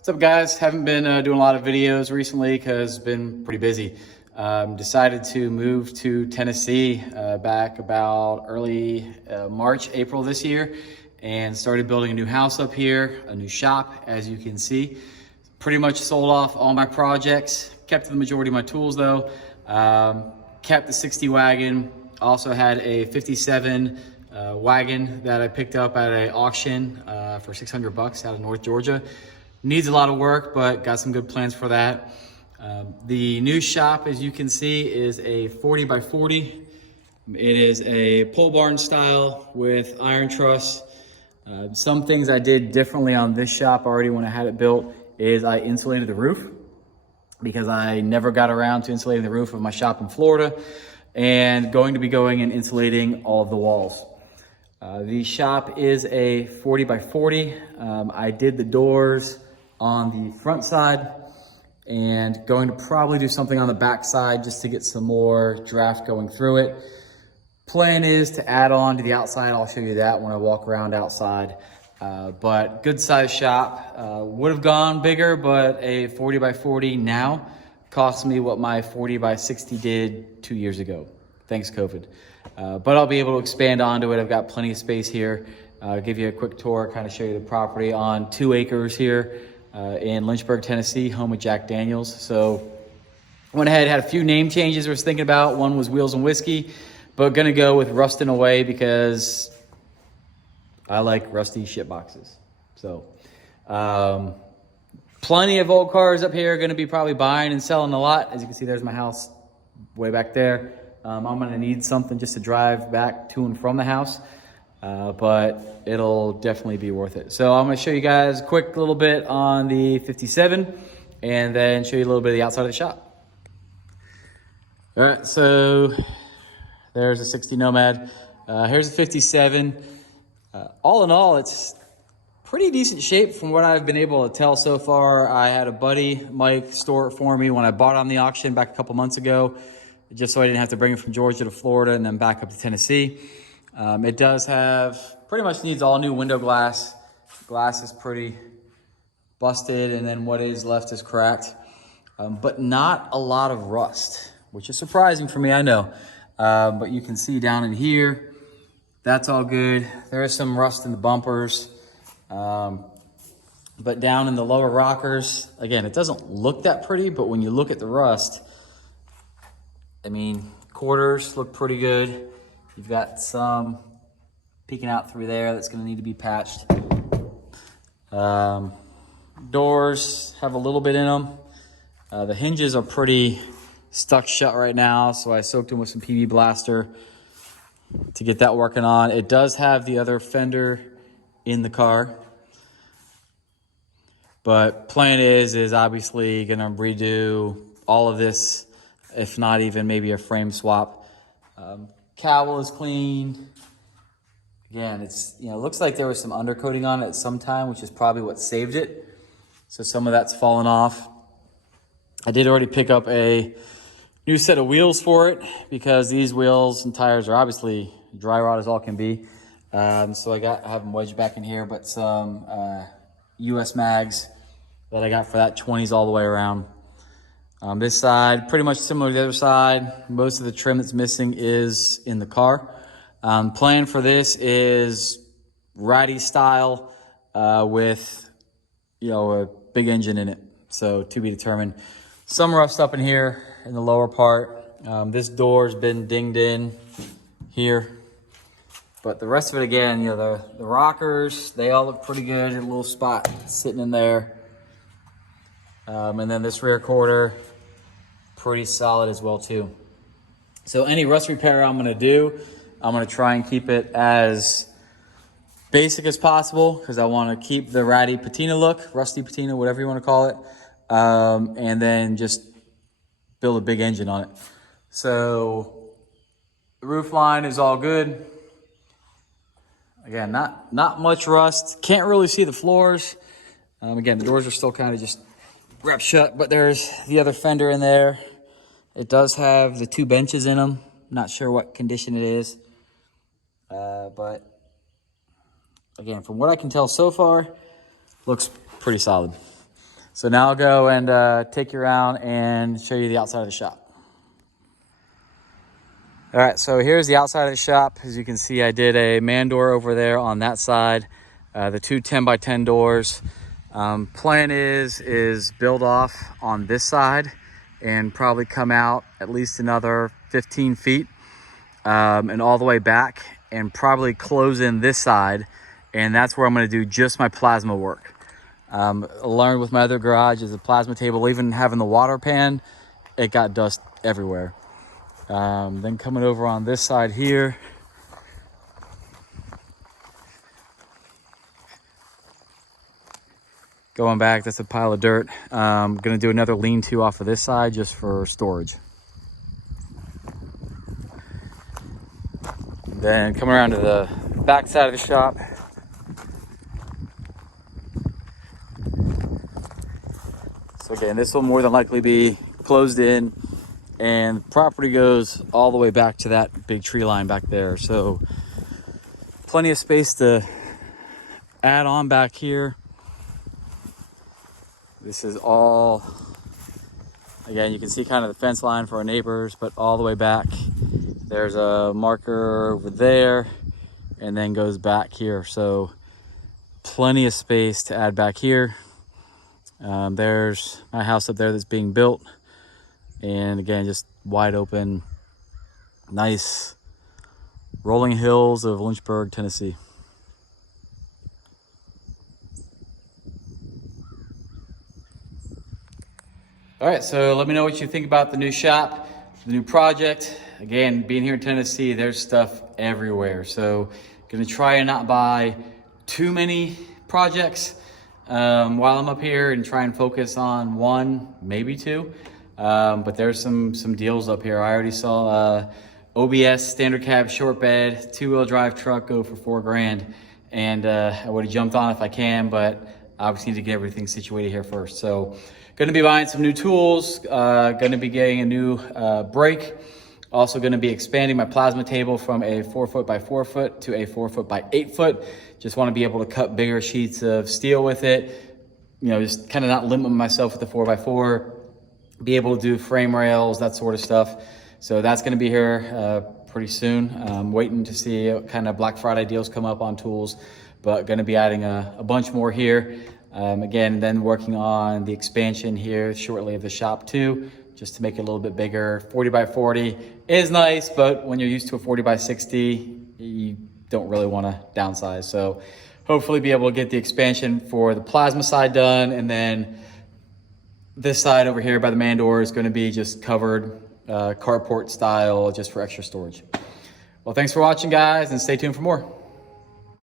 What's up, guys? Haven't been doing a lot of videos recently because been pretty busy. Decided to move to Tennessee back about early March, April this year, and started building a new house up here, a new shop, as you can see. Pretty much sold off all my projects, kept the majority of my tools though, kept the 60 wagon, also had a 57 wagon that I picked up at an auction for 600 bucks out of North Georgia. Needs a lot of work, but got some good plans for that. The new shop, as you can see, is a 40 by 40. It is a pole barn style with iron truss. Some things I did differently on this shop already when I had it built is I insulated the roof because I never got around to insulating the roof of my shop in Florida, and going to be going and insulating all of the walls. The shop is a 40 by 40. I did the doors on the front side and going to probably do something on the back side just to get some more draft going through it. Plan is to add on to the outside. I'll show you that when I walk around outside. But good size shop. Would have gone bigger, but a 40 by 40 now costs me what my 40 by 60 did 2 years ago. Thanks COVID. But I'll be able to expand onto it. I've got plenty of space here. I'll give you a quick tour, kind of show you the property on 2 acres here in Lynchburg, Tennessee, home of Jack Daniels. So went ahead, had a few name changes I was thinking about. One was Wheels and Whiskey, but gonna go with Rustin' Away because I like rusty shit boxes. So plenty of old cars up here, gonna be probably buying and selling a lot. As you can see, there's my house way back there. I'm gonna need something just to drive back to and from the house, but it'll definitely be worth it. So I'm gonna show you guys a quick little bit on the 57 and then show you a little bit of the outside of the shop. All right, so there's a 60 Nomad. Here's a 57. All in all, it's pretty decent shape from what I've been able to tell so far. I had a buddy, Mike, store it for me when I bought it on the auction back a couple months ago, just so I didn't have to bring it from Georgia to Florida and then back up to Tennessee. It does have, pretty much needs all new window glass. Glass is pretty busted, and then what is left is cracked. But not a lot of rust, which is surprising for me, I know. But you can see down in here, that's all good. There is some rust in the bumpers. But down in the lower rockers, again, it doesn't look that pretty, but when you look at the rust, I mean, quarters look pretty good. You've got some peeking out through there that's gonna need to be patched. Doors have a little bit in them. The hinges are pretty stuck shut right now, so I soaked them with some PB Blaster to get that working on. It does have the other fender in the car, but plan is obviously gonna redo all of this, if not even maybe a frame swap. Cowl is clean. Again, it's, you know, it looks like there was some undercoating on it at some time, which is probably what saved it. So some of that's fallen off. I did already pick up a new set of wheels for it because these wheels and tires are obviously dry rot as all can be. So I have them wedged back in here, but some US mags that I got for that, 20s all the way around. This side, pretty much similar to the other side. Most of the trim that's missing is in the car. Plan for this is ratty style with, you know, a big engine in it. So to be determined. Some rust up in here in the lower part. This door's been dinged in here. But the rest of it, again, you know, the rockers, they all look pretty good. A little spot sitting in there. And then this rear quarter, pretty solid as well too. So any rust repair I'm gonna do, I'm gonna try and keep it as basic as possible because I wanna keep the ratty patina look, rusty patina, whatever you wanna call it. And then just build a big engine on it. So the roof line is all good. Again, not much rust. Can't really see the floors. Again, the doors are still kind of just wrapped shut, but there's the other fender in there. It does have the 2 benches in them. Not sure what condition it is. But again, from what I can tell so far, looks pretty solid. So now I'll go and take you around and show you the outside of the shop. All right, so here's the outside of the shop. As you can see, I did a man door over there on that side, the two 10x10 doors. Plan is build off on this side and probably come out at least another 15 feet and all the way back, and probably close in this side. And that's where I'm gonna do just my plasma work. I learned with my other garage is a plasma table, even having the water pan, it got dust everywhere. Then coming over on this side here, going back, that's a pile of dirt. I'm gonna do another lean-to off of this side just for storage. Then coming around to the back side of the shop. So again, this will more than likely be closed in, and the property goes all the way back to that big tree line back there. So plenty of space to add on back here. This is all, again, you can see kind of the fence line for our neighbors, but all the way back. There's a marker over there and then goes back here. So plenty of space to add back here. There's my house up there that's being built. And again, just wide open, nice rolling hills of Lynchburg, Tennessee. All right, so let me know what you think about the new shop, the new project. Again, being here in Tennessee, there's stuff everywhere. So gonna try and not buy too many projects while I'm up here, and try and focus on one, maybe two. But there's some deals up here. I already saw OBS standard cab short bed 2-wheel drive truck go for $4,000, and I would have jumped on if I can, but I obviously need to get everything situated here first. So gonna be buying some new tools, gonna be getting a new brake. Also gonna be expanding my plasma table from a 4-foot by 4-foot to a 4-foot by 8-foot. Just wanna be able to cut bigger sheets of steel with it. You know, just kind of not limit myself with the 4x4. Be able to do frame rails, that sort of stuff. So that's gonna be here pretty soon. I'm waiting to see what kind of Black Friday deals come up on tools, but gonna be adding a bunch more here. Again, then working on the expansion here shortly of the shop too, just to make it a little bit bigger. 40 by 40 is nice, but when you're used to a 40 by 60, you don't really wanna downsize. So hopefully be able to get the expansion for the plasma side done, and then this side over here by the man door is going to be just covered carport style, just for extra storage. Well, thanks for watching, guys, and stay tuned for more.